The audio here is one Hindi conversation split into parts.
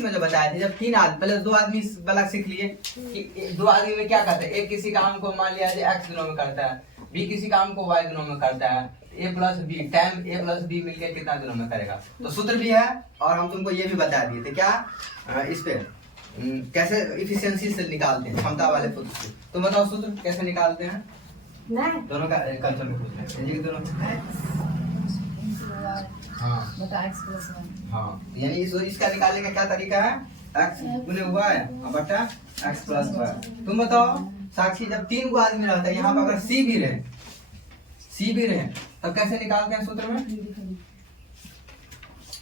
इफिशिएंसी में जो बताया थे, जब तीन आदमी, पहले दो आदमी वाला सीख लिए कि दो आदमी में क्या करता है, एक किसी काम को मान लिया जाए एक्स दिनों में करता है, बी किसी काम को वाई दिनों में करता है, ए प्लस बी टाइम ए प्लस बी मिलकर कितना दिनों में करेगा। तो सूत्र भी है और हम तुमको ये भी बता दिए थे क्या, इस पे कैसे इफिशिएंसी से निकालते हैं क्षमता वाले सूत्र से। तुम बताओ सूत्र कैसे निकालते हैं, दोनों का कंसोल में पूछ रहे हैं दोनों। हाँ हाँ, यानी इसका निकालने का क्या तरीका है, एक्स गुने वाई बटा एक्स प्लस वाई। तुम बताओ साक्षी, जब तीन गो आदमी रहता है, यहाँ पर अगर सी भी रहे तब कैसे निकालते हैं सूत्र में,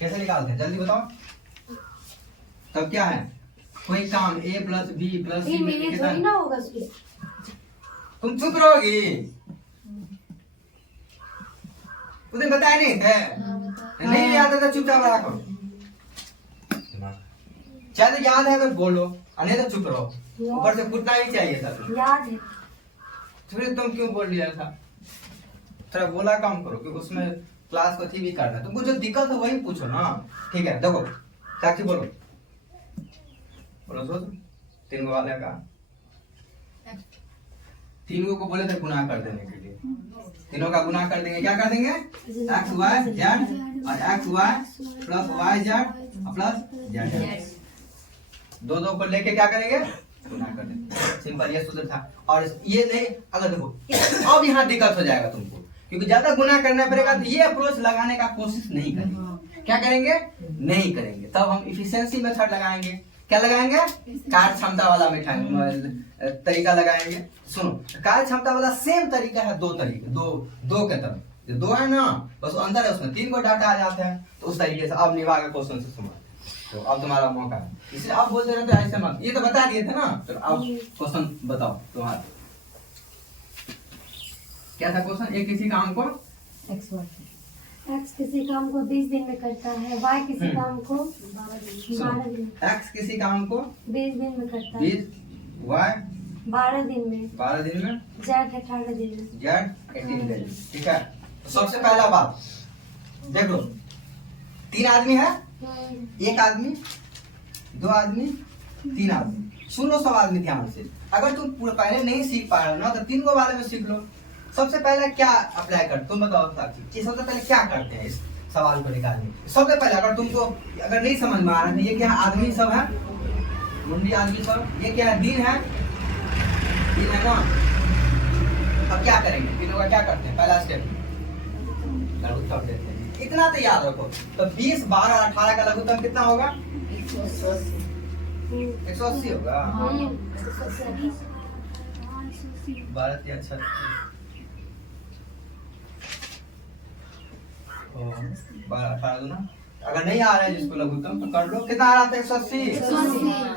कैसे निकालते हैं जल्दी बताओ। तब क्या है, कोई काम ए प्लस बी प्लस सी कितना होगा, तुम चुप रहोगी, उस दिन बताया नहीं थे, नहीं याद था चुपचाप रखो, चाहे तो याद है तो बोलो, नहीं तो चुप रहो, ऊपर से कूदना ही चाहिए था, याद है फिर तुम क्यों बोल लिया था, थोड़ा बोला काम करो, क्योंकि उसमें क्लास को थी भी करना, तुमको जो दिक्कत है वही पूछो ना। ठीक है देखो साक्षी बोलो सोच, तीन गो वाले का, तीन गो को बोले थे गुना कर देने के लिए, तीनों का गुना कर देंगे, क्या कर देंगे एक्स वाई जेड और x y plus y z plus z, दो दो को लेके क्या करेंगे गुना कर देंगे, सिंपल ये सूत्र था। और ये नहीं, अगर देखो अब यहाँ दिक्कत हो जाएगा तुमको, क्योंकि ज्यादा गुना करना पड़ेगा, तो ये अप्रोच लगाने का कोशिश नहीं करेंगे, क्या करेंगे नहीं करेंगे, तब हम इफिशिएंसी मेथड लगाएंगे, क्या लगाएंगे कार्य क्षमता वाला तरीका लगाएंगे। सुनो कार्य क्षमता वाला सेम तरीका है, दो तरीके, दो के तरफ, दो है ना, बस अंदर है उसमें तीन को डाटा आ जाते हैं, तो उस तरीके से अब निभा के क्वेश्चन से सुनो, तो अब तुम्हारा मौका है, इसलिए आप बोलते रहते ऐसे मत, ये तो बता दिए थे ना, तो अब क्वेश्चन बताओ तुम्हारा क्या था क्वेश्चन। एक किसी काम को एक्स किसी काम को 20 दिन में करता है, वाई किसी काम को 12 दिन, एक्स किसी काम को 20 दिन में करता है, 20, वाई 12 दिन में, 12 दिन में, जेड 18 दिन में, जेड 18 दिन। ठीक है, तो सबसे पहला बात देख लो, तीन आदमी है, एक आदमी, दो आदमी, तीन आदमी, सुन लो सब आदमी ध्यान से, अगर तुम पहले नहीं सीख पा रहे हो ना, तो तीन को बारे में सीख लो। सबसे पहले क्या अप्लाई कर, तुम बताओ साक्षी कि सबसे पहले क्या करते हैं इस सवाल को निकालने। सबसे पहले अगर तुमको अगर नहीं समझ में आ रहा है, ये क्या है, आदमी सब है, मुंडी आदमी सब, ये क्या है, दिन है ना। अब क्या करेंगे, तीनों का क्या करते हैं, पहला स्टेप लघुत्तम देते हैं, इतना तो याद रखो। तो 20, 12, 18 का लघुत्तम कितना होगा, 180 होगा, 12 या 36, 12, 18 ना। अगर नहीं आ रहा है जिसको लघुत्तम तो कर लो, कितना आ रहा था 180,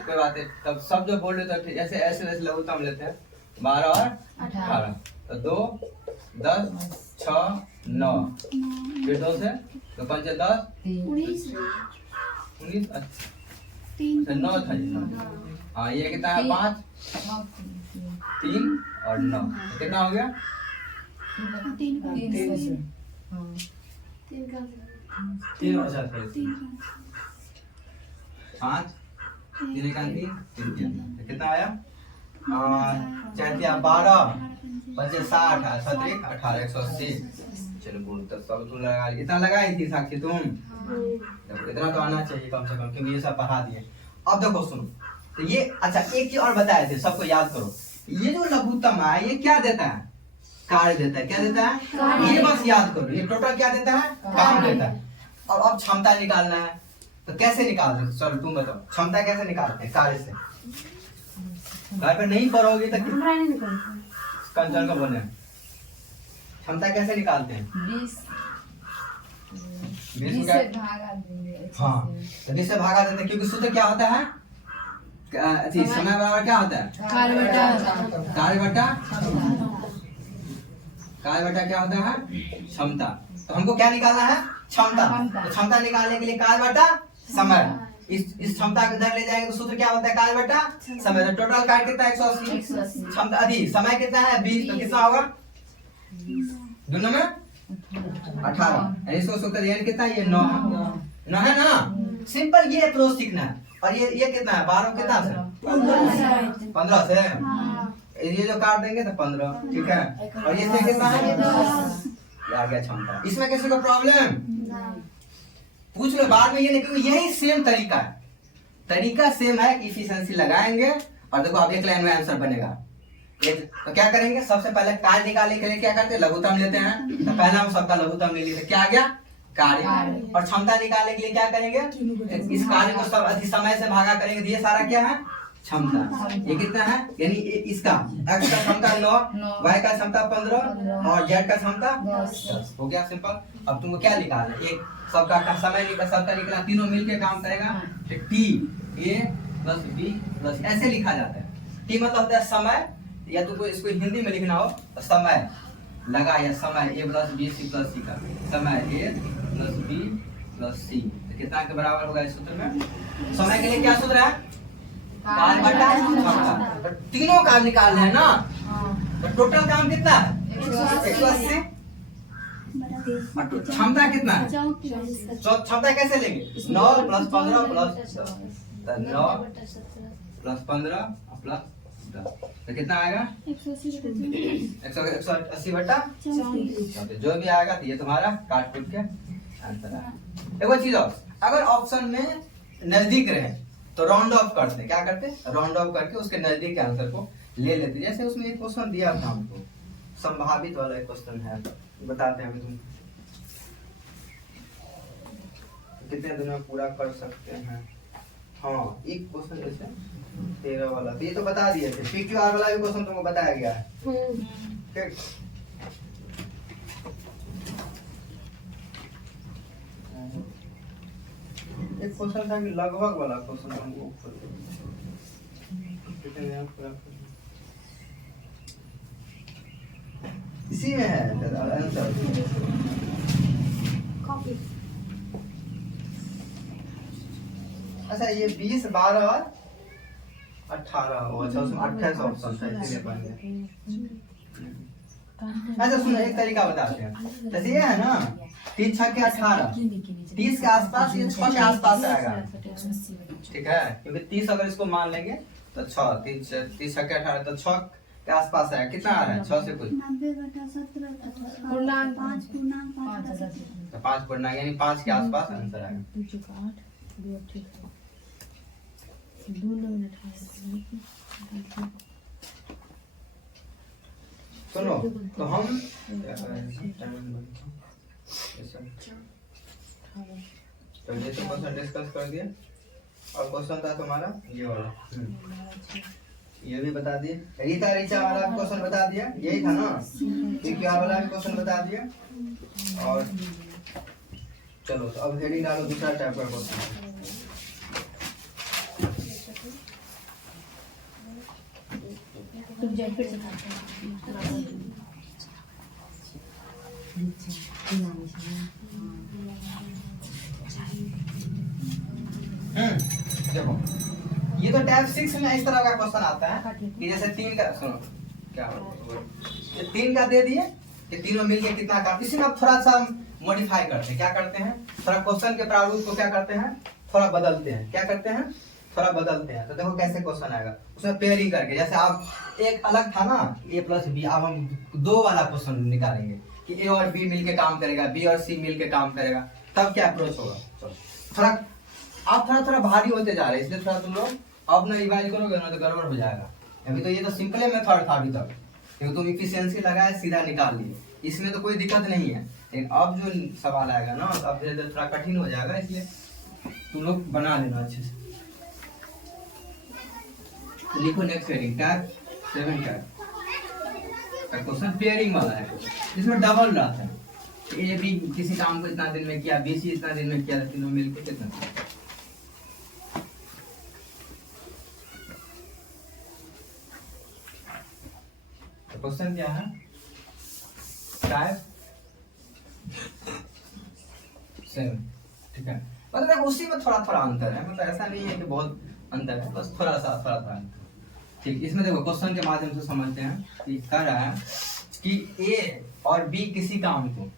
कोई बात है, तब सब जो बोल रहे थे ऐसे ऐसे ऐसे लघुत्तम लेते हैं, 12 और 18, तो 2, 10, 6, 9, फिर 2 से तो 5 से 10, 19, अच्छा 9 था ये, हाँ ये कितना है, 5, 3 और 9, तो कितना हो गया 3, अच्छा 5, 3, कितना आया, 4, 12, 5, 60, 17, 18, 180। चलो गुड, तो सब तुम लगा, इतना लगाई थी साक्षी तुम, इतना तो आना चाहिए कम से कम, क्योंकि ये सब पढ़ा दिए। अब देखो सुनो, तो ये अच्छा एक चीज और बताए थे, सबको याद करो, ये जो लघुत्तम है ये क्या देता है, कार्य देता है, क्या देता है, ये बस याद करो, ये टोटल क्या देता है, काम देता है। और अब क्षमता निकालना है, तो कैसे निकालते हैं, चलो तुम बताओ क्षमता कैसे निकालते हैं कार्य से, घर पे नहीं पढ़ोगे तो कंचन को बोले क्षमता कैसे निकालते हैं, 20 से भागा देंगे, हाँ तो 20 से भागा देते हैं, क्योंकि सूत्र क्या होता है, समय बराबर क्या होता है, कार्य बटा क्या होता है, क्षमता। तो हमको क्या निकालना है, क्षमता, तो क्षमता निकालने के लिए कार्य बटा समय, इस क्षमता के इधर ले जाएंगे तो सूत्र क्या होता है, कार्य बटा समय, तो टोटल कार्य कितना है 180, क्षमता अधिक समय कितना है 20, तो कितना होगा दोनों में 18, इसको सूत्र कितना, ये 9 है ना। सिंपल ये अप्रोच सीखना है, और ये कितना है 12 कितना से 15 से ये जो काट देंगे तो 15 ठीक है और ये से कितना है ये आ गया क्षमता। इसमें किसी को प्रॉब्लम पूछ लो बाद में, ये नहीं क्योंकि यही सेम तरीका सेम है कि इफिशिएंसी लगाएंगे और देखो अब एक लाइन में आंसर बनेगा। तो क्या करेंगे सबसे पहले कार्य निकालने के लिए क्या करते हैं लघुत्तम लेते हैं, तो पहला हम सबका लघुत्तम ले लिए क्या आ गया कार्य, और क्षमता निकालने के लिए क्या करेंगे इस कार्य को सब अधिक समय से भागा करेंगे, तो ये सारा क्या है क्षमता। ये कितना है यानी इसका x का क्षमता 9, y का क्षमता 15 और z का क्षमता 10 हो गया सिंपल। अब तुमको क्या निकालना है एक सबका समय निकला सबका निकला तीनों मिलके काम करेगा तो t a plus b plus ऐसे लिखा जाता है। t मतलब होता है समय, या तो इसको हिंदी में लिखना हो तो समय लगा या समय a plus b c plus c का समय a plus b plus c तो कितना के बराबर होगा इस सूत्र में। समय के लिए क्या सूत्र है कार्य बटा क्षमता, तो तीनों कार्य निकाल रहे हैं ना तो टोटल काम कितना है 180 और क्षमता कितना है तो क्षमता कैसे लेंगे 9 प्लस 15 प्लस 10 9 प्लस 15 प्लस 10 तो कितना आएगा 180 बटा 34 जो भी आएगा तो ये तुम्हारा काट कूट के आंसर है। एक चीज और अगर ऑप्शन में नजदीक रहे तो राउंड ऑफ करते क्या करते राउंड ऑफ करके उसके नजदीक के आंसर को ले लेते। जैसे उसमें एक क्वेश्चन दिया था हमको संभावित वाला एक क्वेश्चन है बताते हैं तुम कितने दिन में पूरा कर सकते हैं। हाँ एक क्वेश्चन जैसे 13 वाला तो ये तो बता दिए थे, PQR वाला भी क्वेश्चन तुमको बताया गया है ठीक। एक क्वेश्चन था कि लगभग वाला क्वेश्चन हमको इसी में है आंसर अच्छा ये 20 12 और 18 अच्छा उसमें 28 ऑप्शन था इसीलिए बन गया। अच्छा सुनो एक तरीका बताते हैं जैसे ये है ना 3 6 के 18 30 के आसपास ये 6 के आसपास आएगा ठीक है क्योंकि 30 अगर इसको मान लेंगे तो 6 30 6 के 18 तो 6 के आसपास आएगा। कितना आ रहा है 6 से कुछ 5 पूर्णांक यानी 5 के आसपास आंसर आएगा। सुनो तो हम तो ये तो क्वेश्चन डिस्कस कर दिया और क्वेश्चन था तुम्हारा ये वाला ये भी बता दिए, रीता रीचा वाला क्वेश्चन बता दिया यही था ना, क्या वाला भी क्वेश्चन बता दिया। और चलो तो अब हेडिंग डालो दूसरा टाइप का क्वेश्चन। देखो ये तो टाइप 6 में इस तरह का क्वेश्चन आता है कि जैसे 3 का सुनो क्या 3 का दे दिए कि तीनों मिलके कितना का, इसी में थोड़ा सा मॉडिफाई करते हैं। क्या करते हैं थोड़ा क्वेश्चन के प्रारूप को क्या करते हैं थोड़ा बदलते हैं। क्या करते हैं थोड़ा बदलते हैं। तो देखो कैसे क्वेश्चन आएगा उसमें पेयरिंग करके, जैसे आप एक अलग था ना a प्लस बी, अब हम 2 वाला क्वेश्चन निकालेंगे कि a और b मिलके काम करेगा, b और c मिलके काम करेगा, तब क्या अप्रोच होगा। चलो थोड़ा आप थोड़ा भारी होते जा रहे हैं, इसलिए थोड़ा तुम लोग अब ना रिवाइज करोगे ना तो गड़बड़ हो जाएगा। अभी तो ये तो सिंपल मेथड था अभी तक, क्योंकि तुम इफिशिएंसी लगाए सीधा निकाल लिए, इसमें तो कोई दिक्कत नहीं है। लेकिन अब जो सवाल आएगा ना अब थोड़ा कठिन हो जाएगा, इसलिए तुम लोग बना लेना अच्छे से। लिखो next heading tag 7 tag question pairing वाला है जिसमें डबल रहता है। ए बी किसी काम को इतना दिन में किया, बी सी इतना दिन में किया, तीनों मिलकर कितना। क्वेश्चन क्या है टाइप 7 ठीक है। मतलब उसी में थोड़ा थोड़ा अंतर है, मतलब ऐसा नहीं है कि बहुत अंतर है, बस थोड़ा सा अंतर ठीक। इसमें देखो क्वेश्चन के माध्यम से समझते हैं कि कह रहा है कि ए और बी किसी काम को,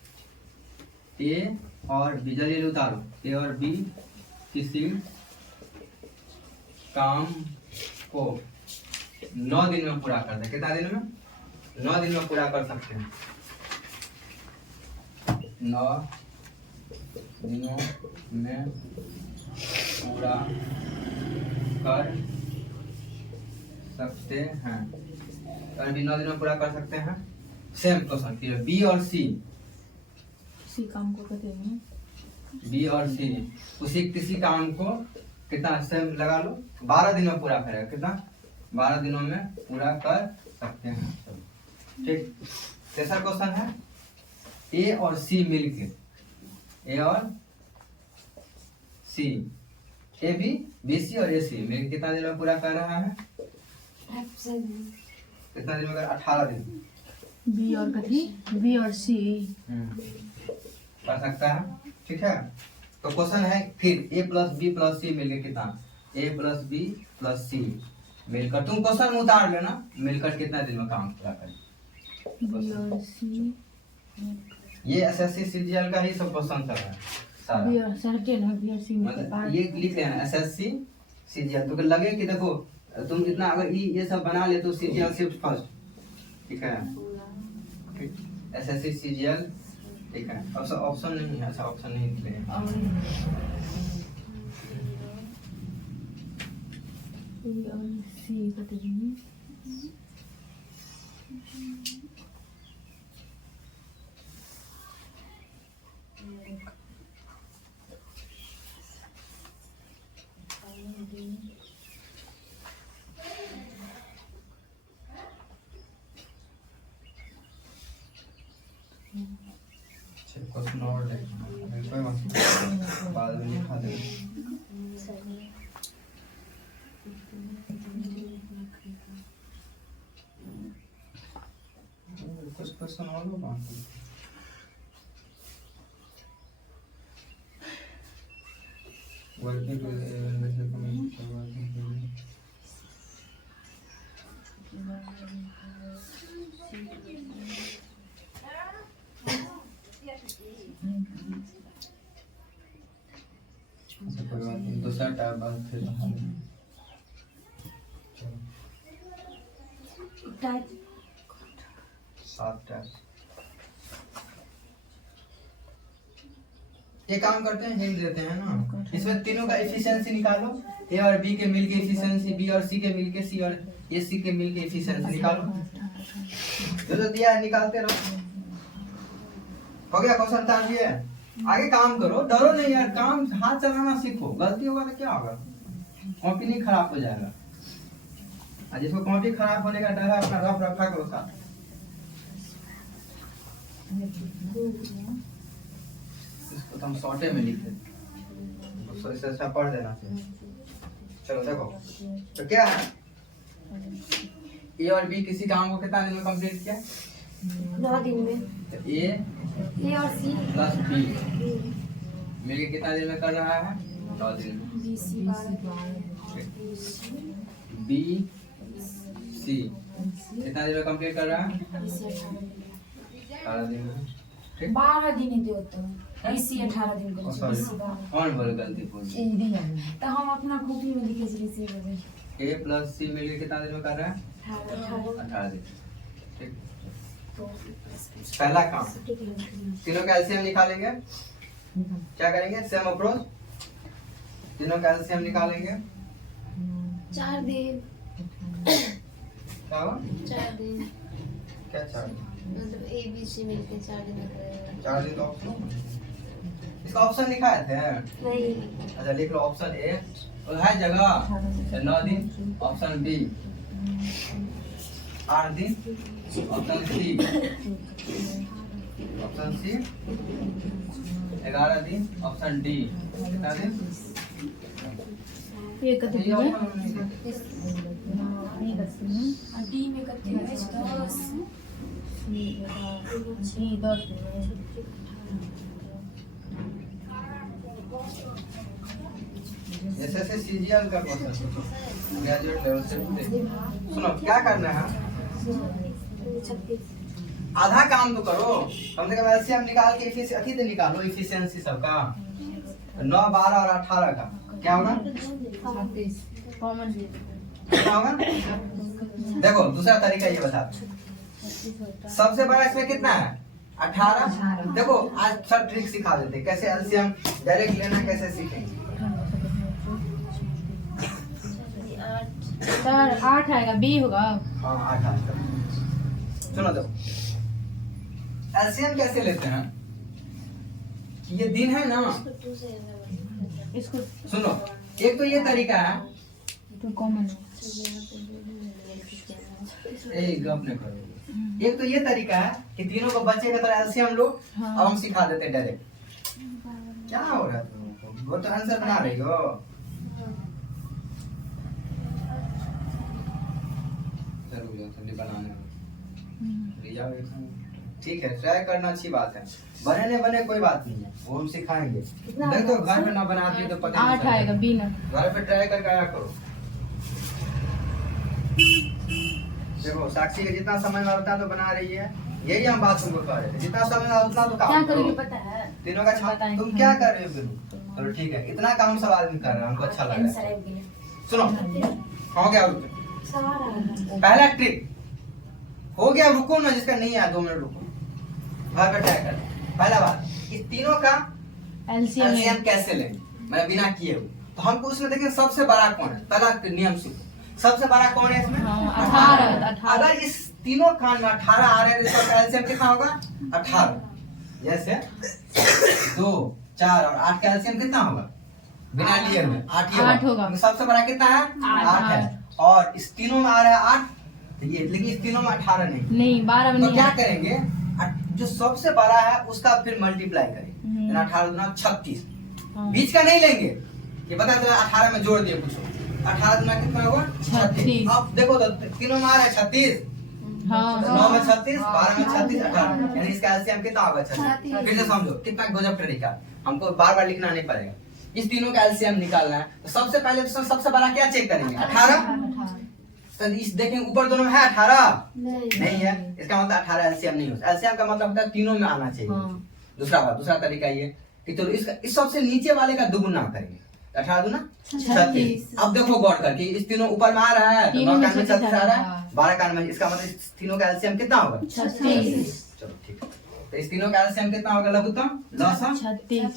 ए और बी जल्दी उतारो, ए और बी किसी काम को 9 दिन में पूरा करते हैं। कितना दिन में? 9 दिन में पूरा कर सकते हैं। 9 दिनों में पूरा कर सकते हैं। और भी 9 दिन में पूरा कर सकते हैं। सेम क्वेश्चन की बी और सी काम को कहते हैं। बी और सी उसी किसी काम को कितना सेम लगा लो 12 दिन में पूरा करेगा। कितना? 12 दिनों में पूरा कर सकते हैं। ठीक। तीसरा क्वेश्चन है ए और सी मिलके, ए और सी, ए बी सी और ए सी मिलके कितना दिन में पूरा कर रहा है? कितना दिन में कर? 18 दिन। बी और कथी? बी और सी कर सकता है। ठीक है। तो क्वेश्चन है फिर ए प्लस बी प्लस सी मिलकर कितना? ए प्लस बी प्लस सी मिलकर, तुम क्वेश्चन में उतार लेना, मिलकर कितना दिन में काम पूरा करें? बी और सी। ये एसएससी सीजीएल का ही सब क्वेश्चन सब है सारा। बी और सर्टेन है, बी और सी में मतलब ये लिख लेना एसएससी सीजीएल। तो लगे कि देखो तुम इतना अगर ये सब बना ले तो सीजीएल शिफ्ट फर्स्ट। ठीक है। SSC CGL. ठीक है। ऑप्शन नहीं है। अच्छा ऑप्शन नहीं निकले। बी और सी कहते हैं। क्वेश्चन और देखना कोई मत बाद में लिखा दे। कुछ क्वेश्चन और लो बाकी। वर्किंग दूसरा टाइप बात फिर टाइप 7 टाइप। ये काम करते हैं, हिंट देते हैं ना। इसमें तीनों का एफिशिएंसी निकालो। ए और बी के मिलके एफिशिएंसी, बी और सी के मिलके, सी और ए सी के मिलके एफिशिएंसी निकालो। जो दिया है निकालते रहो। हो गया क्वेश्चन तार दिए। आगे काम करो, डरो नहीं यार, काम हाथ चलाना सीखो। गलती होगा तो क्या होगा? कॉपी नहीं खराब हो जाएगा। और जिसको कॉपी खराब होने का डर है अपना रफ रखा करो साथ। इसको तो हम शॉर्टे में लिखे तो इससे अच्छा पढ़ देना चाहिए। चलो देखो तो क्या है, ए और बी किसी काम को कितना दिन में कंप्लीट किया? 9 दिन में। तो ए और सी प्लस बी मिलके कितना दिन में कर रहा है? 9 दिन में। बी सी कितना दिन में कंप्लीट कर रहा है? 18 दिन में। 12 दिन दो तो ऐसी 18 दिन को कौन बोल गलती बोल? तो हम अपना कॉपी में लिखे छी से ए प्लस सी मिलके कितना दिन में कर रहा है? 18 दिन। ठीक। पहला काम तीनों का एलसीएम निकालेंगे। क्या करेंगे? Same approach. तीनों का एलसीएम निकालेंगे। 4 दिन। क्या हुआ? 4 दिन क्या 4 दिन? मतलब ए बी सी मिलके 4 दिन करेगा। 4 दिन का ऑप्शन, इसका ऑप्शन लिखा है नहीं। अच्छा लिख लो ऑप्शन ए और है जगह 9 दिन। ऑप्शन बी 8 दिन। ऑप्शन सी 11 दिन। ऑप्शन डी कितना दिन? ये कहते हैं डी में करते हैं 10 एसएससी सीजीएल का क्वेश्चन ग्रेजुएट लेवल से। सुनो क्या करना है, 36। आधा काम तो करो कम से कम। एलसीएम निकाल के इफिशिएंसी तो निकालो, इफिशिएंसी सबका 9, 12 और 18 का क्या होगा? कॉमन कितना होगा? देखो दूसरा तरीका ये बता, सबसे बड़ा इसमें कितना है? 18। देखो आज सब ट्रिक सिखा देते हैं, कैसे एलसीएम डायरेक्ट लेना कैसे सीखेंगे। सर 8 आएगा, बी होगा। हाँ 8। सुनो तो एलसीएम कैसे लेते हैं कि ये दिन है ना, इसको सुनो एक तो ये तरीका है, तो कॉमन गप नहीं करो। एक तो ये तरीका है कि तीनों को बच्चे का तरह एलसीएम लो। हाँ। अब हम सिखा देते हैं डायरेक्ट। क्या हो रहा है तुमको? वो तो आंसर बना रही हो। चलो जल्दी बनाने ले जाओ। ठीक है, ट्राई करना अच्छी बात है, बने नहीं बने कोई बात नहीं है, वो हम सिखाएंगे। नहीं तो घर पे ना बनाती तो पता 8 आएगा, बी ना। घर पे ट्राई करके आया करो। देखो साक्षी के जितना समय लगता है तो बना रही है, यही हम बात तुमको कह रहे थे, जितना समय लगा उतना तो क्या काम करोगे करो। पता है? तीनों का छाप तुम क्या कर रहे हो बिल्कुल? चलो ठीक है, इतना काम सवाल नहीं कर रहे, हमको अच्छा लग आंसर रहा है। आइब गेलै। सुनो हो गया, पहला ट्रिक हो गया। रुको ना, जिसका नहीं आया 2 मिनट रुको, घर पे ट्राई कर। पहला बात, इस तीनों का एलसीएम कैसे लें, मैंने बिना किए हुए। तो हमको उसमें देखिए सबसे बड़ा कौन है, पहला नियम सीखो। सबसे बड़ा कौन है इसमें? 18। अगर इस तीनों कान में 18 आ रहे हैं तो इसका एलसीएम कितना होगा? 18। जैसे 2, 4 और 8 का एलसीएम कितना होगा? बिना लिए हुए 8 8 होगा। सबसे बड़ा कितना है? 8 है। और इस तीनों में आ रहा है 8, तो ये लेकिन इस तीनों में 18 नहीं। 12 में तो नहीं क्या है। करेंगे, जो सबसे बड़ा है उसका फिर मल्टीप्लाई करेंगे। 18 गुना 36। हाँ। बीच का नहीं लेंगे, ये पता तो 18 में जोड़ दिए कुछ, 18 गुना कितना होगा? 36। अब देखो तो तीनों में आ रहा है 36, हाँ 9 में 36, 12 में 36, 18, यानी इसका एलसीएम कितना होगा? 36। फिर से समझो कितना गजब तरीका, हमको बार बार लिखना नहीं पड़ेगा। इस तीनों का एलसीएम निकालना है तो सबसे पहले तो सबसे बड़ा क्या चेक करेंगे? 18। तो इस देखें ऊपर दोनों में है 18 नहीं है, इसका मतलब 18 एलसीएम नहीं होता। एलसीएम का मतलब होता है तीनों में आना चाहिए। हाँ। दूसरा तरीका ये कि चलो इस सबसे नीचे वाले का दुगुना करेंगे, 18 दूना 36। अब देखो गौर करके, इस तीनों ऊपर में आ रहा है तो 9 कान में 36 आ रहा है, 12 कान में, इसका मतलब इस तीनों का एलसीएम कितना होगा? 36। चलो ठीक है, तो इस तीनों का एलसीएम कितना होगा लघुत्तम? 10। 36।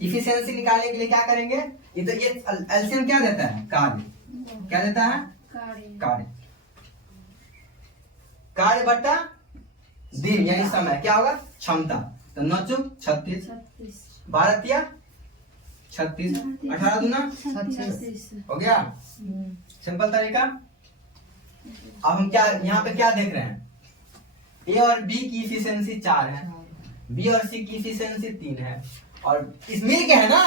इफिशिएंसी निकालने के लिए क्या करेंगे, ये तो ये एलसीएम क्या देता है? कार्य। क्या देता है? कार्य बट्टा दिन यानी समय, क्या होगा? क्षमता। तो 9 चौक 36, 12 तिया 36, 18 दूना 36 हो गया। सिंपल तरीका। अब हम क्या यहाँ पे क्या देख रहे हैं, ए और बी की इफिशिएंसी 4 है, बी और सी की इफिशिएंसी 3 है, और इस मिल के है ना,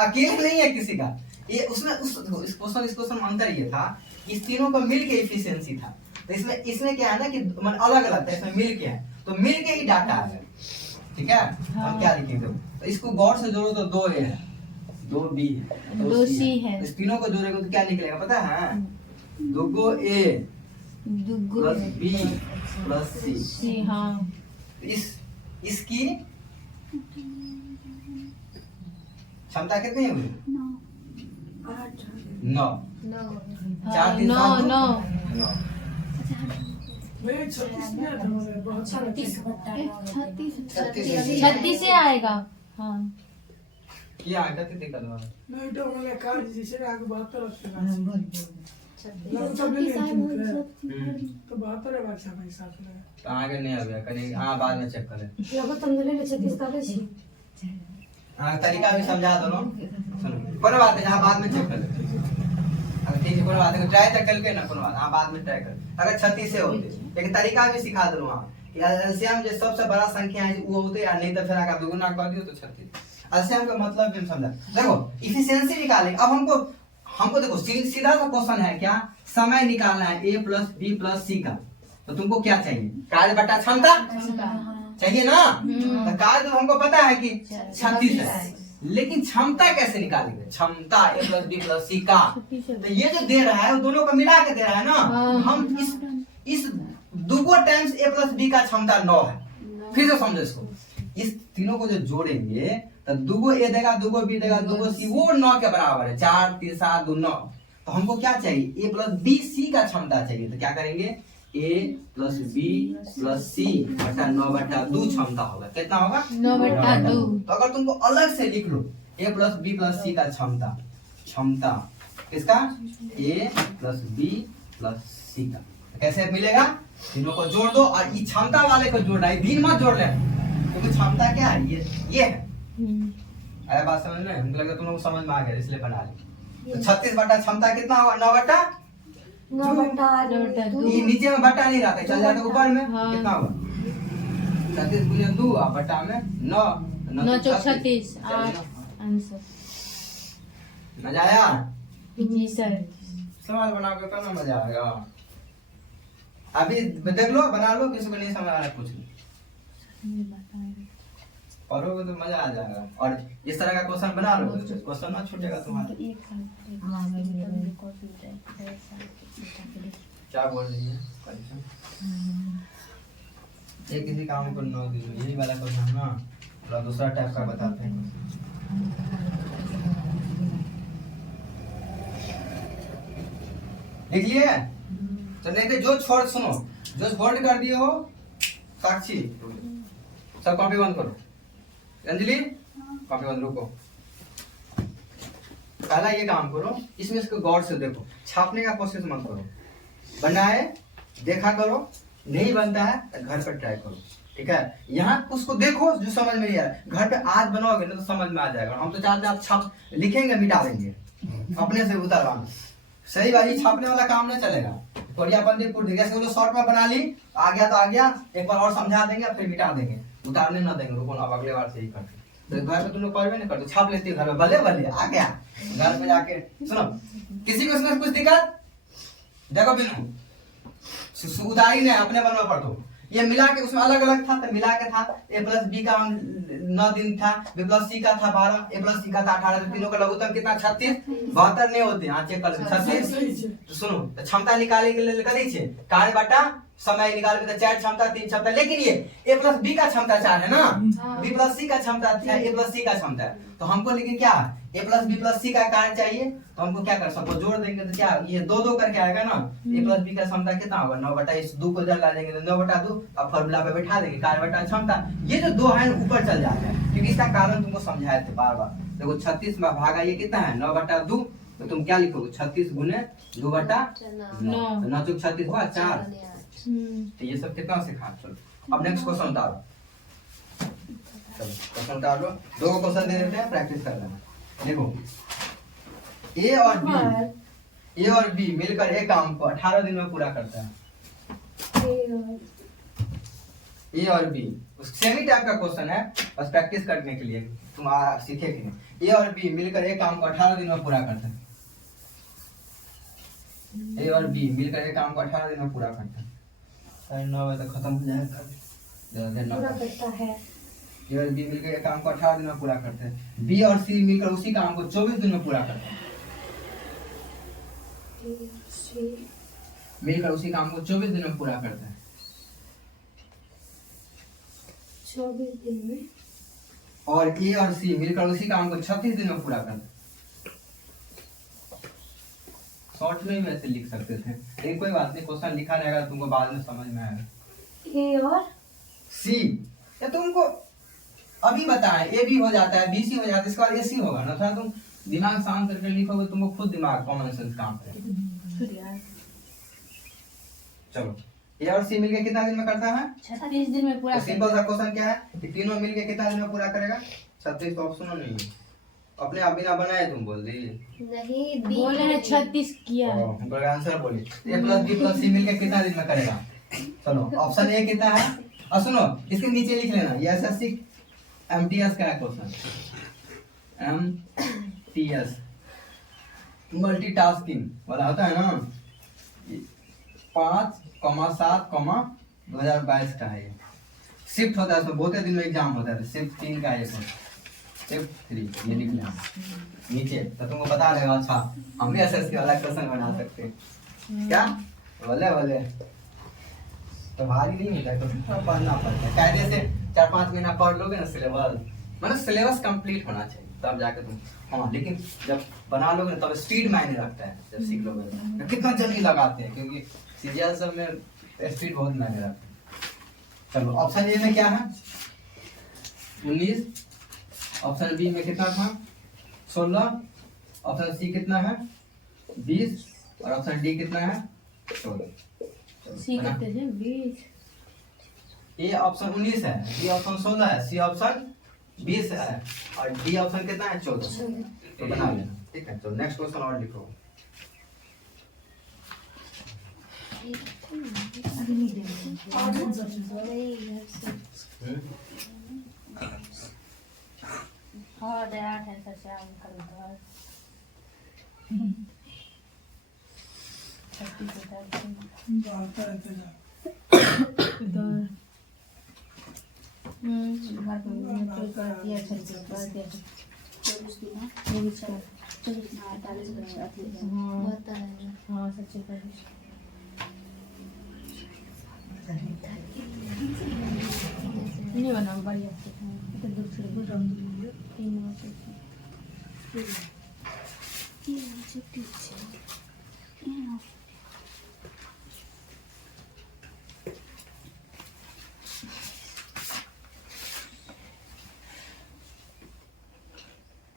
अकेले नहीं है किसी का। ये उसमें इस क्वेश्चन में अंतर ये था, इस तीनों का मिल के इफिशिएंसी था। तो इसमें क्या है ना कि अलग अलग था, इसमें मिल के है तो मिल के ही डाटा है। ठीक है, हम क्या लिखेंगे तो इसको गौर से जोड़ो तो 2 ए है, 2 बी है, 2 सी है। इस तीनों को जोड़ेगा तो क्या निकलेगा पता है? 2 ए प्लस बी प्लस सी। हाँ। इसकी क्षमता कितनी हुई? 9। 4 3 7 9। 36 से आएगा। हाँ क्या कितने निकल रहा है? नहीं तो मैंने कहा जिसे आगे 72 लगता है तो 72 है बादशाह भाई साथ में तो आगे नहीं आ गया, कहीं हाँ बाद में चेक करें। तरीका भी समझा दो ना, सुनो कोई बात नहीं, हाँ बाद में चेक कर ले। अगर ठीक है कोई बात नहीं, ट्राई तो करके ना कोई बात, हाँ बाद में ट्राई कर। अगर 36 से होते लेकिन तरीका भी सिखा दो वहाँ, एलसीएम जो सबसे बड़ा संख्या है वो होते या नहीं तो फिर अगर दुगुना कर दियो तो 36। एलसीएम का मतलब भी समझा। देखो इफिशिएंसी निकालेंगे। अब हमको देखो सीधा सा क्वेश्चन है, क्या समय निकालना है ए प्लस बी प्लस सी का, तो तुमको क्या चाहिए? कार्य बटा क्षमता चाहिए ना। तो कार्य तो हमको पता है कि 36 है, लेकिन क्षमता कैसे निकालेंगे? क्षमता ए प्लस बी प्लस सी का, तो ये जो दे रहा है वो दोनों को मिला के दे रहा है ना। हम इस दुगो टाइम्स ए प्लस बी का क्षमता 9 है। फिर से समझो इसको, इस तीनों को जो जोड़ेंगे तो दुगो ए देगा, दुगो बी देगा, दुगो सी, वो 9 के बराबर है। 4 3 7 2 9। तो हमको क्या चाहिए? ए प्लस बी सी का क्षमता चाहिए। तो क्या करेंगे? ए प्लस बी प्लस सी बटा 9/2 क्षमता होगा। कितना होगा? 9/2। तो अगर तुमको अलग से लिख लो ए प्लस बी प्लस सी का क्षमता किसका? ए प्लस बी प्लस सी का। तो कैसे मिलेगा? तीनों को जोड़ दो और इस क्षमता वाले को जोड़ना है, दिन मत जोड़ ले, क्योंकि क्षमता क्या है? ये है। आया बात समझ में? हमको लगा तुम लोग समझ में आ गया, इसलिए बना ली। तो 36 बटा क्षमता कितना होगा? 9/2। ये नीचे में बटा नहीं रहता, चल जाता ऊपर में। हाँ। कितना होगा? 36 गुने 2 और बटा में 9 9 चौक 36 8 आंसर। मजा आया? जी सर। सवाल बना के करना मजा आएगा। अभी देख लो, बना लो, किसी को नहीं समझ आ रहा पूछ लो, पढ़ोगे तो मजा आ जाएगा। और इस तरह का क्वेश्चन बना लो, क्वेश्चन ना छूटेगा तुम्हारा। क्या बोल रही है? ये किसी काम को 9 दिन में, यही वाला क्वेश्चन ना, थोड़ा दूसरा टाइप का बताते हैं। लिख लिए? तो नहीं तो जो छोड़ कर दिए हो साक्षी, सब कॉपी बंद करो। अंजलि कॉपी बंद, रुको। पहला ये काम करो, इसमें इसको गौर से देखो, छापने का कोशिश मत करो। बना है देखा करो, नहीं बनता है तो घर पर ट्राई करो, ठीक है? यहाँ उसको देखो जो समझ में नहीं आ रहा, घर पे आज बनाओगे ना तो समझ में आ जाएगा। हम तो चाहते आप छाप लिखेंगे, मिटा देंगे अपने से उतारवाना। सही वाली छापने वाला काम नहीं चलेगा। कोरिया बंदीपुर जैसे वो शॉर्ट में बना ली, आ गया तो आ गया, एक बार और समझा देंगे फिर मिटा देंगे, उतारने ना देंगे। रुको अब अगले बार से ही करते। तो घर में तुम लोग करवे नहीं करते, छाप लेते घर में, भले भले आ गया घर में जाके। सुनो, किसी को इसमें कुछ दिक्कत? देखो बिनु उतारी नहीं, अपने बनवा पड़तो। ये मिला के उसमें अलग अलग था, तो मिला के था। ए प्लस बी का 9 दिन था, बी प्लस सी का था 12, ए प्लस सी का था 18। तो तीनों का लघुत्तम कितना? 36। 72 नहीं होते, हाँ चेक कर 36। तो सुनो, तो क्षमता निकाले के लिए करी छे कार्य बटा समय निकाल के 4 क्षमता 3 क्षमता। लेकिन ये ए प्लस बी का क्षमता 4 है ना, बी प्लस सी का क्षमता 3, ए प्लस सी का क्षमता है। तो हमको लेकिन क्या ए प्लस बी प्लस सी का कार्य चाहिए, तो हमको क्या कर सकते? जोड़ देंगे तो क्या ये 2 करके आएगा ना। ए प्लस बी का क्षमता कितना होगा? 9/2 को जल ला देंगे तो 9/2 अब फॉर्मूला पे बैठा देंगे, कार्य बटा क्षमता। ये जो 2 है ऊपर चल जाता है, क्योंकि इसका कारण तुमको समझाए थे बार बार। देखो 36 में भागा ये कितना है? 9/2। तो तुम क्या लिखोगे? 36 गुने 2/9। 9 चौक 36 हुआ 4। तो ये सब कितना सिखा। चलो अब नेक्स्ट क्वेश्चन उतारो। चलो क्वेश्चन उतारो, 2 क्वेश्चन दे देते हैं, प्रैक्टिस कर लेना। देखो ए और बी मिलकर एक काम को 18 दिन में पूरा करता है। ए और बी सेमी टाइप का क्वेश्चन है, बस प्रैक्टिस करने के लिए, तुम सीखे कि नहीं। ए और बी मिलकर एक काम को 18 दिन में पूरा करते हैं। ए और बी मिलकर एक काम को 18 दिन में पूरा करते हैं। 9 बजे तक खत्म हो जाएगा। पूरा करता है। ए और बी मिलकर एक काम को 18 दिन में पूरा करते हैं। बी और सी मिलकर उसी काम को 24 दिन में पूरा करते हैं। मिलकर उसी काम को 24 दिन में पूरा करते हैं। 24 दिन में। और ए और सी मिलकर उसी काम को 36 दिन में पूरा करते हैं। शॉर्ट में भी ऐसे लिख सकते थे, लेकिन कोई बात नहीं, क्वेश्चन लिखा रहेगा, तुमको बाद में समझ में आएगा। ए और सी या तुमको अभी बताएं, ए बी हो जाता है, बी सी हो जाता है, इसके बाद ए सी होगा ना। थोड़ा तुम दिमाग शांत करके लिखोगे, तुमको खुद दिमाग कॉमन सेंस काम करेगा। चलो ए और सी मिलके कितना दिन में करता है? 36 दिन में पूरा। सिंपल सा क्वेश्चन क्या है कि तीनों मिलके कितना दिन में पूरा करेगा? 36। तो ऑप्शन नहीं है, अपने आप बिना बनाए तुम बोल दी नहीं, बोले हैं 36 किया है। बड़ा आंसर बोली। ए प्लस बी प्लस सी मिलके कितना दिन में करेगा? चलो ऑप्शन ए कितना है? और सुनो इसके नीचे लिख लेना, ये एसएससी एमटीएस का है क्वेश्चन। एमटीएस मल्टीटास्किंग वाला होता है ना, 5,7,2022 का है। ये शिफ्ट होता है, उसमें बहुत दिन में एग्जाम होता है। शिफ्ट 3 का है, शिफ्ट 3 ये लिख लेना नीचे, तो तुमको बता देगा। अच्छा हम भी एसएससी वाला क्वेश्चन बना सकते हैं क्या? बोले तो भारी नहीं होता है, तो थोड़ा पढ़ना पड़ता है, कायदे से 4-5 महीना पढ़ लोगे ना सिलेबस, मतलब सिलेबस कंप्लीट होना चाहिए तब जाके तुम, हाँ लेकिन जब बना लोगे ना तब स्पीड मायने रखता है, जब सीख लोगे तो कितना जल्दी लगाते हैं, क्योंकि सीजीएल सब में स्पीड बहुत मायने रखता है। चलो ऑप्शन ए में क्या है 19, ऑप्शन बी में कितना था 16, ऑप्शन सी कितना है 20 और ऑप्शन डी कितना है 16। सी कितने हैं 20। ए ऑप्शन 19 है, बी ऑप्शन 16 है, सी ऑप्शन 20 है और डी ऑप्शन कितना है 14। तो बना लेना, ठीक है। तो नेक्स्ट क्वेश्चन और लिखो। और दे 8 है सबसे आगे कर दो। 36 होता है। बढ़ता रहता है। इधर घर पे तो कर दिया 36 कर दिया 24 दिन 24 का 48 बच्चे आते हैं। हाँ हाँ सच्ची कर नहीं बना बढ़िया से तो दूर से तीन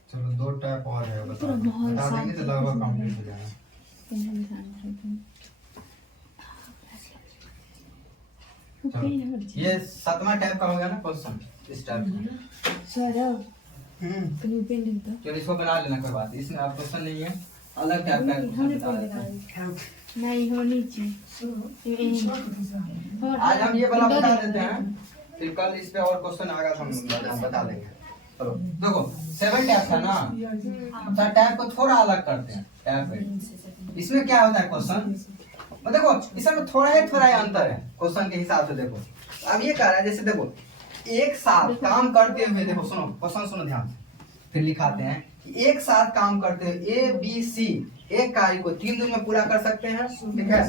चलो 2 टाइप और है, बता माहौल बता देंगे तो लगभग कंप्लीट हो जाएगा। चलो, ये 7वां टाइप का हो गया ना क्वेश्चन इस टाइप का। सौरभ कहीं पेंटिंग तो चलो इसको बना लेना, कोई बात इसमें आप क्वेश्चन नहीं है, अलग टाइप का क्वेश्चन बता देते हैं। नहीं होनी चाहिए। आज हम ये वाला बता देते हैं, फिर कल इस पे और क्वेश्चन आएगा तो हम बता देंगे। चलो देखो 7 टैप था ना, तो टैप को थोड़ा अलग करते हैं। टैप इसमें क्या होता है क्वेश्चन, देखो इसमें थोड़ा ही अंतर है क्वेश्चन के हिसाब से। देखो अब ये कह रहा है, जैसे देखो एक साथ काम करते हुए, देखो सुनो क्वेश्चन सुनो ध्यान से, फिर लिखाते हैं कि एक साथ काम करते हुए ए बी सी एक कार्य को 3 दिन में पूरा कर सकते हैं, ठीक है।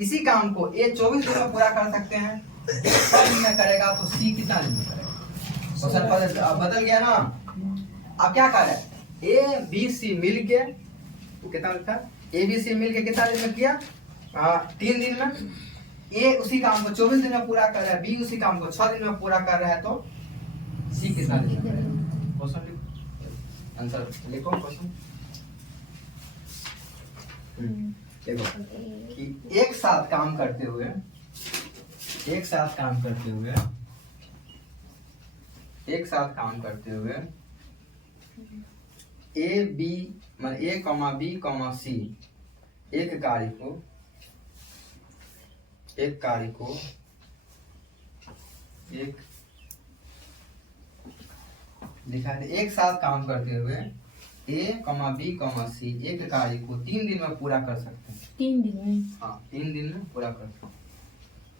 इसी काम को ए 24 दिन में पूरा कर सकते हैं, 6 दिन में करेगा तो सी कितना दिन में करेगा। क्वेश्चन बदल गया ना। अब क्या कर रहा है, ए बी सी मिल के कितना लिखा है, ए बी सी मिल के कितना दिन में किया 3 दिन में। ए उसी काम को 24 दिन में पूरा कर रहा है, बी उसी काम को 6 दिन में पूरा कर रहा है, तो सी कितना दिन में करेगा। क्वेश्चन लिखो, आंसर लिखो क्वेश्चन। देखो कि एक साथ काम करते हुए ए बी मान ए कॉमा बी कॉमा सी एक कार्य को लिखा है, एक साथ काम करते हुए ए कॉमा बी कॉमा सी एक कार्य को 3 दिन में पूरा कर सकते हैं। 3 दिन में, हाँ 3 दिन में पूरा कर सकते हैं।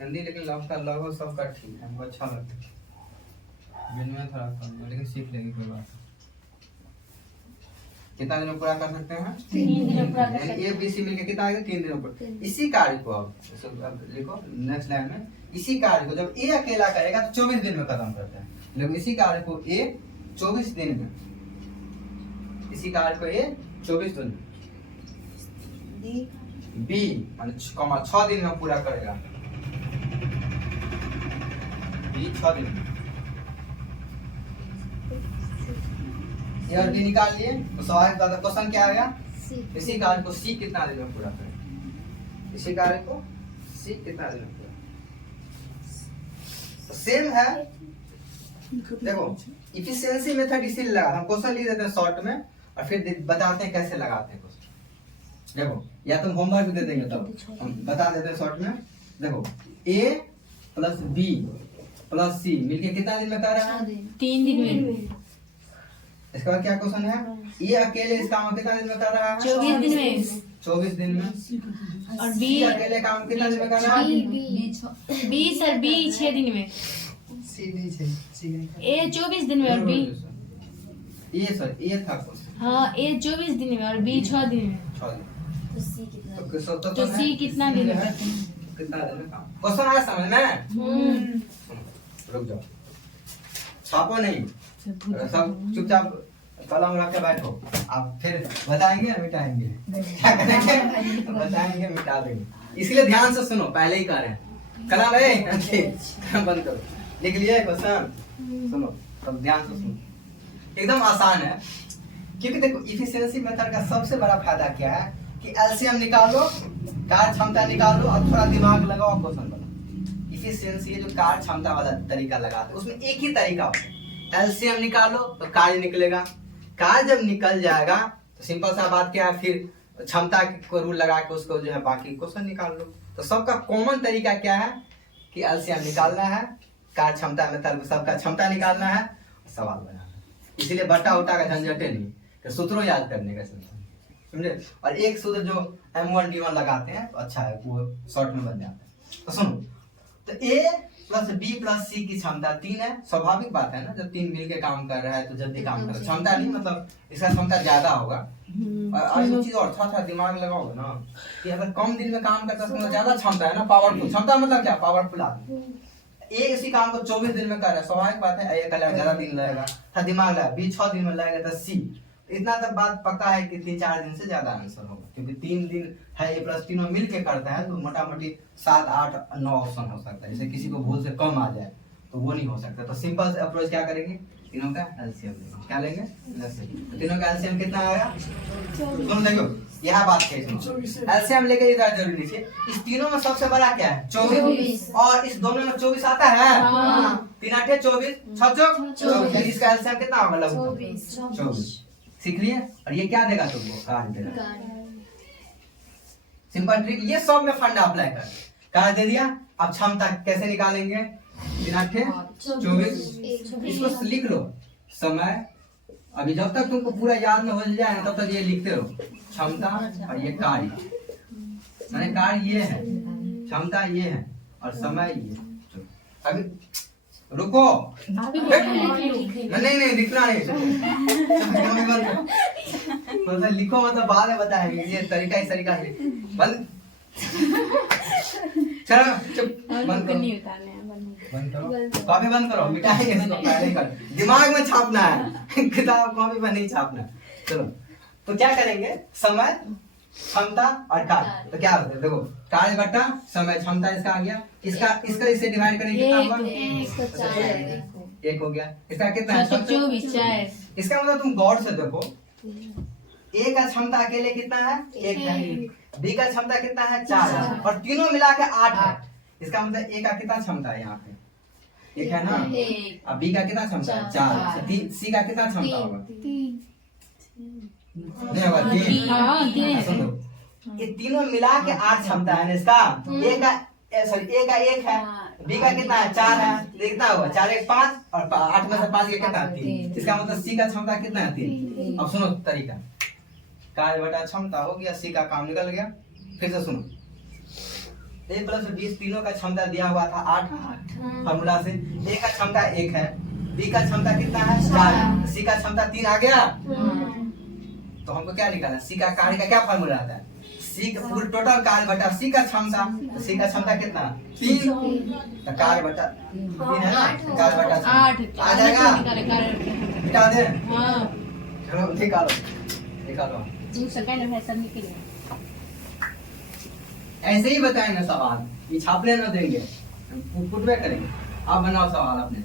हिंदी लेकिन लगभग सबका ठीक है, हमको अच्छा लगता है। में थोड़ा कम है लेकिन सीख लेंगे, कोई बात नहीं। कितना दिन में पूरा कर सकते हैं 3 दिन में पूरा कर सकते हैं। ए बी सी मिलकर कितना आएगा 3 दिन में। इसी कार्य को अब लिखो नेक्स्ट लाइन में, इसी कार्य को जब ए अकेला करेगा तो 24 दिन में खत्म करता है, लेकिन इसी कार्य को ए 24 दिन में, इसी कार्य को ए 24 दिन में, बी मान 6 दिन में पूरा करेगा, बी 6 दिन में। ए और बी निकाल लिए तो सवाल का क्वेश्चन क्या आएगा, इसी कार्य को सी कितना दिन में पूरा करेगा, इसी कार्य को सी कितना दिन में पूरा। तो सेम है, देखो इफिशिएंसी मेथड इसीलिए लगा, हम क्वेश्चन लिख देते हैं शॉर्ट में और फिर बताते हैं कैसे लगाते हैं क्वेश्चन। देखो या तुम होमवर्क भी दे देंगे तब हम बता देते हैं शॉर्ट में। देखो ए प्लस बी प्लस सी मिलके कितना दिन में कर रहा है 3 दिन में। इसके बाद क्या क्वेश्चन है, ये अकेले इस काम कितना दिन में कर रहा है 24 दिन में, 24 दिन में। और बी ये अकेले काम कितना दिन में कर रहा है 20 और बी 6 दिन में। ए 24 दिन में और बी, ये सर ये था क्वेश्चन। हाँ ए 24 दिन में और बी 6 दिन में। 6 दिन तो सी कितना दिन में करते हैं? कितना दिन में काम। क्वेश्चन आया समझ में, रुक जाओ। छापो नहीं, सब चुपचाप कलम रख के बैठो। आप फिर बताएंगे मिटाएंगे, क्या करेंगे बताएंगे मिटा देंगे। इसलिए ध्यान से सुनो, पहले ही कह रहे हैं कलम है कलम बंद करो। लिख लिया क्वेश्चन, सुनो तब ध्यान से सुनो, एकदम आसान है। क्योंकि देखो इफिशिएंसी मेथड का सबसे बड़ा फायदा क्या है कि एलसीएम निकालो, कार्य क्षमता निकालो और थोड़ा दिमाग लगाओ क्वेश्चन बनाओ। इफिशिएंसी है जो कार्य क्षमता वाला तरीका लगाते हैं, उसमें एक ही तरीका होता है, एलसीएम निकालो तो कार्य निकलेगा। कार्य जब निकल जाएगा तो सिंपल सा बात क्या है, फिर क्षमता को रूल लगा के उसको जो है बाकी क्वेश्चन निकाल लो। तो सबका कॉमन तरीका क्या है कि एलसीएम निकालना है, कार्य क्षमता में सबका क्षमता निकालना है, सवाल बनाना है। इसीलिए बट्टा उटा का झंझटे नहीं, कि सूत्रों याद करने का समझे। और एक सूत्र जो M1D1 लगाते हैं तो अच्छा है, वो शॉर्ट में बन जाता है। तो सुनो, तो A plus B plus C की क्षमता 3 है। स्वाभाविक बात है ना, जब 3 मिलके काम कर रहा है तो जल्दी काम कर रहा है, क्षमता नहीं मतलब इसका क्षमता ज्यादा होगा। और एक चीज और थोड़ा दिमाग लगाओगे ना कि अगर कम दिन में काम करता है तो ज्यादा क्षमता है ना, पावरफुल। क्षमता मतलब क्या, पावरफुल आदमी। ए इसी काम को 24 दिन में कर रहा है, स्वाभाविक बात है ए का ज्यादा दिन लगेगा, था दिमाग लगा। B 6 दिन में लगेगा तो C इतना तक बात पक्का है कि 3-4 दिन से ज्यादा आंसर होगा, क्योंकि 3 दिन है ए प्लस तीनों मिल के करता है तो मोटा मोटी 7, 8, 9 ऑप्शन हो सकता है। जैसे किसी को भूल से कम आ जाए तो वो नहीं हो सकता। तो सिंपल से अप्रोच क्या करेंगे, तीनों का एलसीएम लेंगे। क्या लेंगे, एलसीएम। तो तीनों का एलसीएम कितना आएगा, तुम देखो यह बात है, एलसीएम लेके इधर जरूरी नहीं है। इस तीनों में सबसे बड़ा क्या है, 24, और इस दोनों में 24 आता है। 3 8 24, 6 24, इसका एलसीएम कितना होगा, लगभग 24। सीख लिए। और ये क्या देगा तुमको, कार्य देगा। सिंपल ट्रिक, ये सब में फंडा अप्लाई कर। कार्य दे दिया, अब क्षमता कैसे निकालेंगे, 3 8 24, इसको लिख लो। समय, अभी जब तक तुमको पूरा याद में हो जाए तब तक ये लिखते रहो। क्षमता और ये कार्य, मैंने कार्य ये है, क्षमता ये है और समय ये। अभी रुको, नहीं लिखना नहीं, मतलब लिखो, मतलब बाद में बताएंगे। ये तरीका इस तरीका से बंद, चलो चुप, बंद करो, कॉपी बंद करो, मिटाएंगे इसको, पहले कर दिमाग में छापना है, किताब कॉपी पर नहीं छापना। चलो तो क्या करेंगे, समय, क्षमता और कार्य। तो क्या होता है, देखो कार्य बट्टा समय, क्षमता इसका आ गया, इसका इससे डिवाइड करेंगे कितना होगा, 1 हो गया। इसका कितना है, 24। इसका मतलब तुम गौर से देखो, ए का क्षमता अकेले कितना है, 1 है, बी का क्षमता कितना है, 4 है, और तीनों मिला के 8 है। इसका मतलब ए का कितना क्षमता है, यहाँ पे 1 है ना, अब बी का कितना क्षमता है, 4, सी का कितना क्षमता होगा, 3। ये तीनों मिला के 8 क्षमता है ना इसका। ए का 1 है, बी का कितना है, 4 है, कितना होगा, 4 1 5, और 8 में से 5 के कितना, 3। इसका मतलब सी का क्षमता कितना है, 3। अब सुनो तरीका, कार्य बटा क्षमता हो गया, सी का काम निकल गया। फिर से सुनो, ए प्लस बी तीनों का क्षमता दिया हुआ था 8 फॉर्मूला से। ए का क्षमता 1 है, बी का क्षमता कितना है, 4 है, सी का क्षमता 3 आ गया। तो हमको क्या निकालना, सी का कार्य का क्या फॉर्मूला आता है, सी का पूरा टोटल कार्य बटा सी का क्षमता। तो सी का क्षमता कितना, 3, तो कार्य बटा 3 है ना, कार्य बटा 8 आ जाएगा, निकाल दे। चलो निकालो ऐसे ही बताएंगे सवाल, ये छापने न देंगे, पुटवे करेंगे। आप बनाओ सवाल अपने,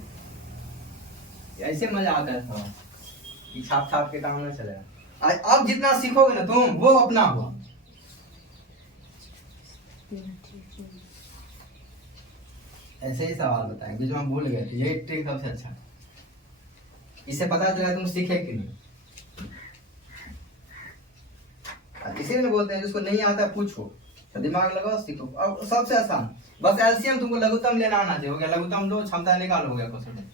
ऐसे मजा आता है सवाल, ये छाप के काम में चलेगा। अब जितना सीखोगे ना तुम, वो अपना हुआ। ऐसे ही सवाल बताएंगे, बीच में भूल गए थे, यही ट्रिक सबसे अच्छा है। इससे पता चला तुम सीखे कि नहीं। इसीलिए बोलते हैं जिसको नहीं आता पूछो, तो दिमाग लगाओ, सीखो। अब सबसे आसान, बस एलसीएम तुमको लघुत्तम लेना आना चाहिए। हो गया लघुत्तम लो, क्षमता निकालो, हो गया क्वेश्चन।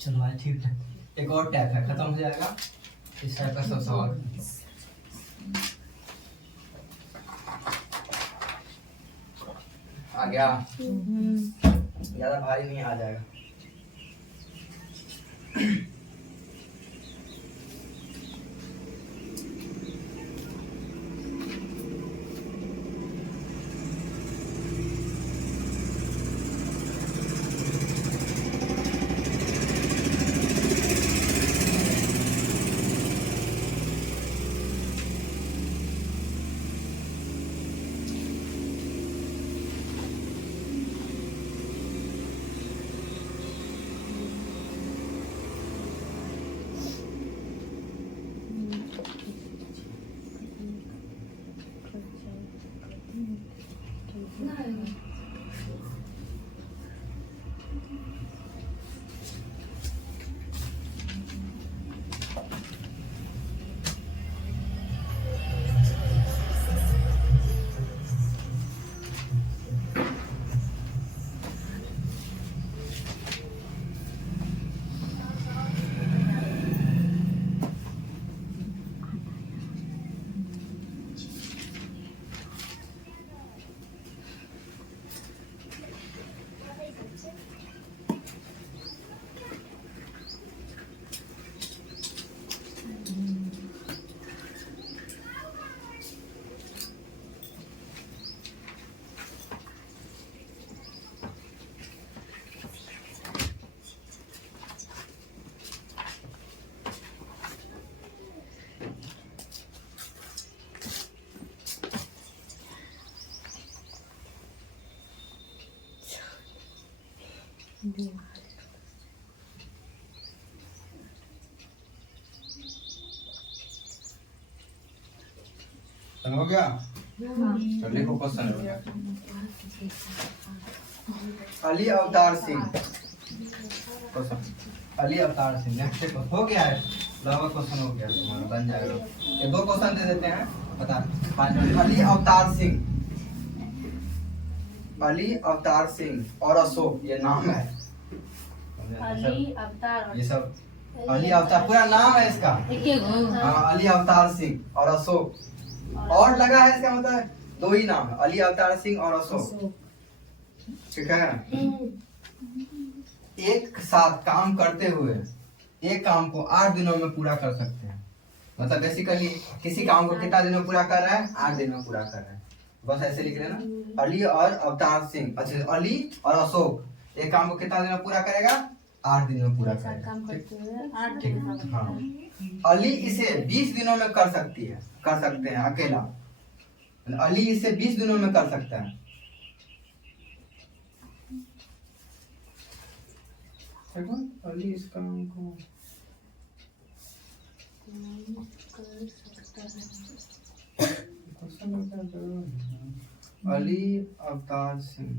चलो भाई ठीक है, एक और टैप है, खत्म हो जाएगा इस टाइप का सब सवाल। आ गया, ज्यादा भारी नहीं, आ जाएगा। हो गया? तो लिखो क्वेश्चन हो गया। Ali Avtar Singh, question Ali Avtar Singh. Next question हो गया है, लगभग क्वेश्चन हो गया तुम्हारा, बन जाएगा। ये दो क्वेश्चन दे देते हैं, बता। अली अवतार सिंह, अली अवतार सिंह और अशोक, ये नाम है। अली अवतार ये सब अली अवतार पूरा नाम है इसका। एक हाँ, अली अवतार सिंह और अशोक, और लगा है इसका मतलब दो ही नाम है, अली अवतार सिंह और अशोक। ठीक है। एक साथ काम करते हुए एक काम को 8 दिनों में पूरा कर सकते हैं। मतलब बेसिकली किसी काम को कितना दिनों में पूरा कर रहा है? 8 दिन में पूरा कर रहा है। बस ऐसे लिख रहे ना, अली और अवतार सिंह। अच्छा, अली और अशोक एक काम को कितना दिन में पूरा करेगा? 8 दिन में पूरा करेगा। काम करते हुए 8 ठीक दिन। है। हाँ, अली इसे 20 दिनों में कर सकती है, कर सकते हैं अकेला। अली इसे 20 दिनों में कर सकता है। अली इस काम को अली अवतार सिंह,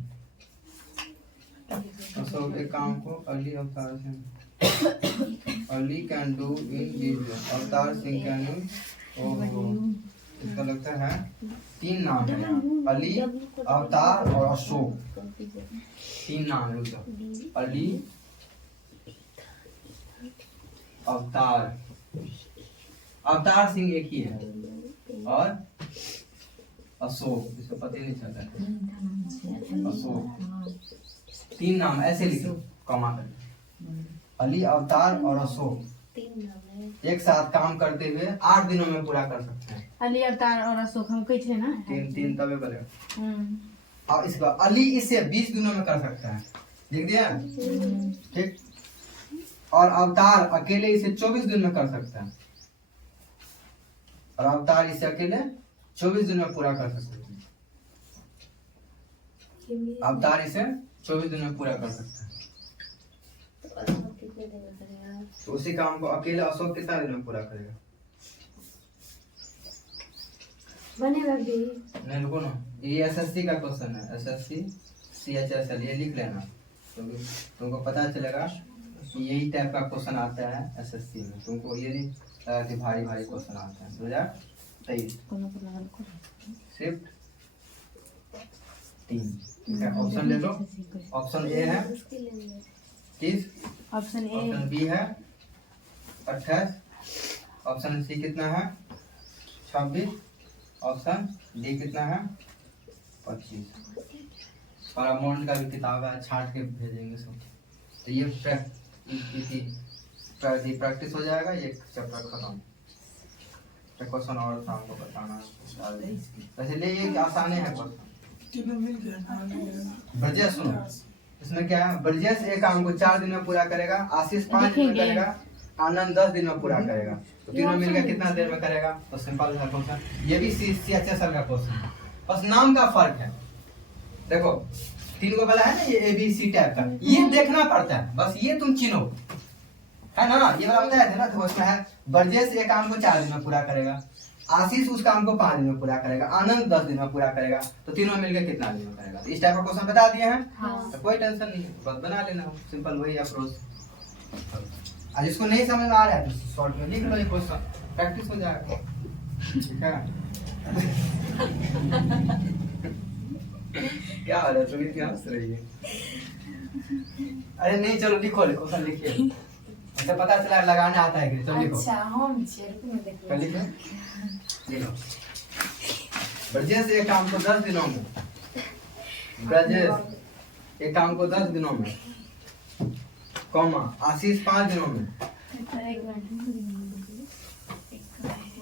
अशोक एक काम को Ali Avtar Singh, Ali can do in this, Avtar Singh can do. ओहो, इसका लगता है 3 नाम है यहाँ, अली, अवतार और अशोक। 3 नाम है उसका, अली, अवतार। अवतार सिंह एक ही है, और अशोक, इसको पता ही नहीं चलता है। अशोक 3 नाम ऐसे लिखो कमा कर, अली, अवतार और अशोक। 3 नाम है। एक साथ काम करते हुए 8 दिनों में पूरा कर सकते हैं। अली अवतार और अशोक हम कही थे ना। 3 तबे बनेगा। और इसका अली इसे 20 दिनों में कर सकता है, लिख दिया। ठीक। और अवतार अकेले इसे 24 दिन में कर सकता है, और अवतार इसे अकेले 24 दिन में पूरा कर सकते हैं। अवतार इसे 24 दिन में पूरा कर सकता है। तो अशोक कितने दिन में करेगा? तो उसी काम को अकेले अशोक कितना दिन में पूरा करेगा? बनेगा भी। नहीं, रुको ना, ये एसएससी का क्वेश्चन है, एसएससी CHSL, ये लिख लेना, क्योंकि तुमको पता चलेगा कि यही टाइप का क्वेश्चन आता है एसएससी में। तुमको ये नहीं लगा कि भारी भारी क्वेश्चन आता है। 2023 शिफ्ट 3। ठीक है, ऑप्शन ले लो। ऑप्शन ए है 30, ऑप्शन ए, ऑप्शन बी है 28, ऑप्शन सी कितना है 26, ऑप्शन डी कितना है 25। और अमाउंट का भी किताब है, छांट के भेजेंगे सब। तो ये प्रैक्टिस हो जाएगा, ये चैप्टर खत्म। क्वेश्चन और था हमको बताना है। वैसे ले ये आसान है क्वेश्चन। तीनों मिल गए। ब्रजेश सुनो, इसमें क्या है, ब्रजेश एक काम को 4 दिन में पूरा करेगा, आशीष 5 दिन में करेगा, आनंद 10 दिन में पूरा करेगा। तो तीनों मिलकर कितना देर में करेगा? तो सिंपल है क्वेश्चन। ये भी CHSL का क्वेश्चन है, बस नाम का फर्क है। देखो 3 को बोला है ना, ये ABC टाइप का, ये देखना पड़ता है, बस ये तुम चिन्हो, है ना। ये वाला बताया था ना, तो उसमें है ब्रजेश एक काम को 4 दिन में पूरा करेगा, आशीष उस काम को 5 दिन में पूरा करेगा, आनंद 10 दिन में पूरा करेगा। तो तीनों मिलकर कितना दिन में करेगा? इस टाइप का क्वेश्चन बता दिए हैं। हाँ। तो कोई टेंशन नहीं, बस बना लेना, सिंपल वही अप्रोच। आज इसको नहीं समझ में आ रहा है तो शॉर्ट में लिख लो ये क्वेश्चन, प्रैक्टिस हो जाएगा। ठीक है। क्या हो रहा है, तुम इतनी हंस रही है? अरे नहीं, चलो लिखो, क्वेश्चन लिखिए, ऐसे पता चला लगाने आता है कि। चलो लिखो। अच्छा, होम चेयर में देखो। कर लिखो, लिखो। ब्रजेश एक काम को 10 दिनों में, ब्रजेश एक काम को 10 दिनों में, कॉमा, आशीष 5 दिनों में। एक मिनट,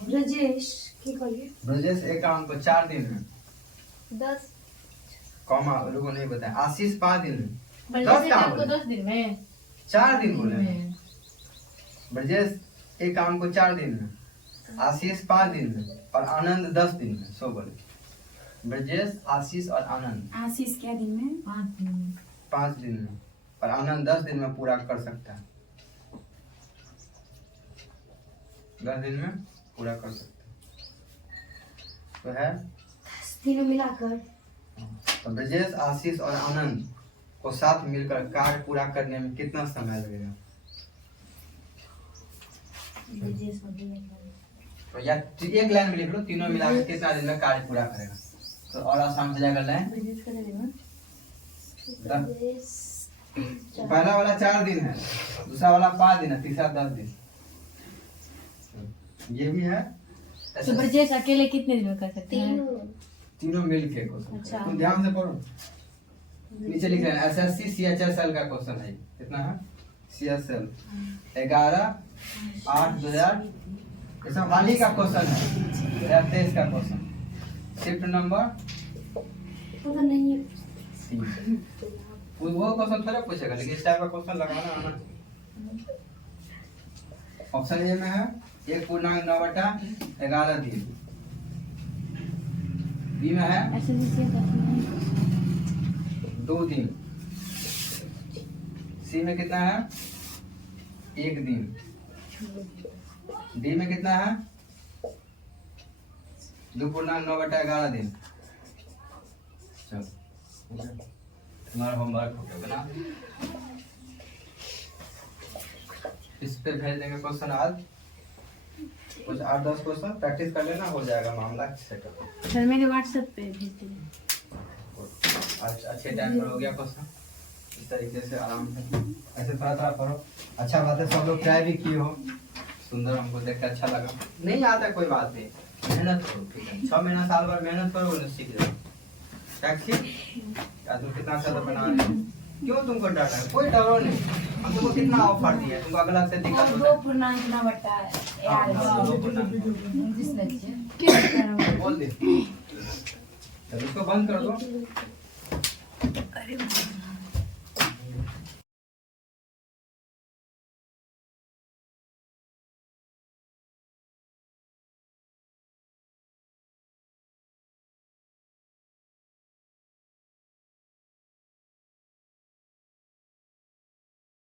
ब्रजेश की करिए ब्रजेश एक काम को 4 दिन में, 10 कॉमा, लोगों नहीं बताया, आशीष 5 दिन में। ब्रजेश काम आपको बोले? 10 दिन में, 4 दिन बोले हैं। ब्रजेश एक काम को 4 दिन में, आशीष 5 दिन में, और आनंद 10 दिन में। सो बोले ब्रजेश, आशीष और आनंद आशीष क्या दिन में? 5 दिन में। 5 दिन में, पर आनंद 10 दिन में पूरा कर सकता है, 10 दिन में पूरा कर सकता है। तो है तीनों मिलाकर तो ब्रजेश, आशीष और आनंद को साथ मिलकर कार्य पूरा करने में कितना समय लगेगा? तो या एक लाइन में लिख लो, तीनों मिलाकर कितना दिन में कार्य पूरा करेगा, तो और आसान हो जाएगा लाइन। पहला वाला 4 दिन है, दूसरा वाला 5 दिन है, तीसरा 10 दिन। ये भी है। तो ब्रजेश अकेले कितने दिन में कर सकते हैं? तीनों मिल के क्वेश्चन। अच्छा। तुम ध्यान से पढ़ो, नीचे लिख रहे हैं एसएससी CHSL का क्वेश्चन है। कितना है? CHSL 11/8/2000, इसमें हाल ही का क्वेश्चन है, 2023 का क्वेश्चन। शिफ्ट नंबर पता नहीं है। 3। वो क्वेश्चन थोड़ा पूछेगा, लेकिन इस टाइप का क्वेश्चन लगाना आना। ऑप्शन ए में है 1.9/11 दिन। बी में है 2 दिन। सी में कितना है? 1 दिन। डी में कितना है? 2.9/11 दिन। चलो तुम्हारा होमवर्क हो गया, बना इस पे भेज देंगे क्वेश्चन आज। कुछ 8-10 क्वेश्चन प्रैक्टिस कर लेना, हो जाएगा मामला सेटअप। सर मेरे व्हाट्सएप पे भेज दीजिए। आज अच्छे टाइम पर हो गया क्वेश्चन, इस तरीके से आराम से ऐसे थोड़ा पढ़ो। अच्छा बात है, सब लोग ट्राई भी किए हो, सुंदर, हमको देख के अच्छा लगा। नहीं आता कोई बात नहीं, मेहनत करो, ठीक है। 6 महीना साल भर मेहनत करो, वो सीख जाओ। टैक्सी तुम कितना अच्छा बना रहे हो, क्यों तुमको डर है? कोई डरो नहीं, हम तुमको कितना ऑफर दिया, तुमको अगला से दिक्कत होता है। 2.9 बोल दे, चलो इसको बंद कर दो।